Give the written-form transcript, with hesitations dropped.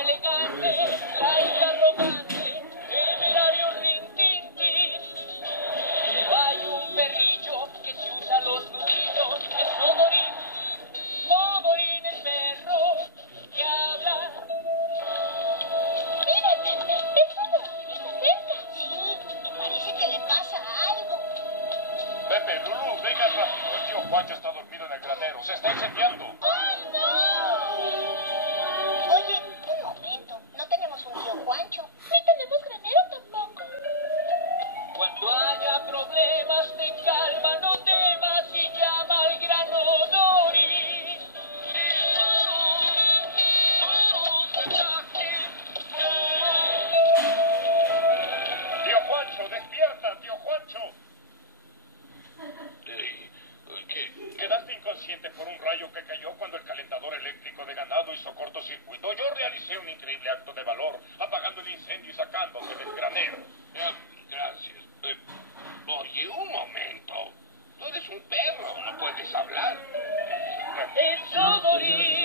elegante, la isla arrogante, temerario rin tin tin. Hay un perrillo que se usa los nudillos, es Modorín. Modorín el perro que habla. Mira, Pepe, es un hormiguita cerca. Sí, me parece que le pasa algo. Pepe, Lulú, vengan rápido. El tío Juancho está dormido en el granero. Se está incendiando. ¡Oh, no! Oye, un momento. No tenemos un tío Juancho. Ni tenemos granero tampoco. Cuando haya problemas, ten calma, no temas y llama al gran Modorín. Tío Juancho, despierta, tío Juancho. Quedaste inconsciente por un rayo que cayó cuando el calentador eléctrico de ganado hizo cortocircuito. Yo realicé un increíble acto de valor, apagando el incendio y sacándote del granero. Gracias. Oye, un momento. Tú eres un perro, no puedes hablar. Es Modorín.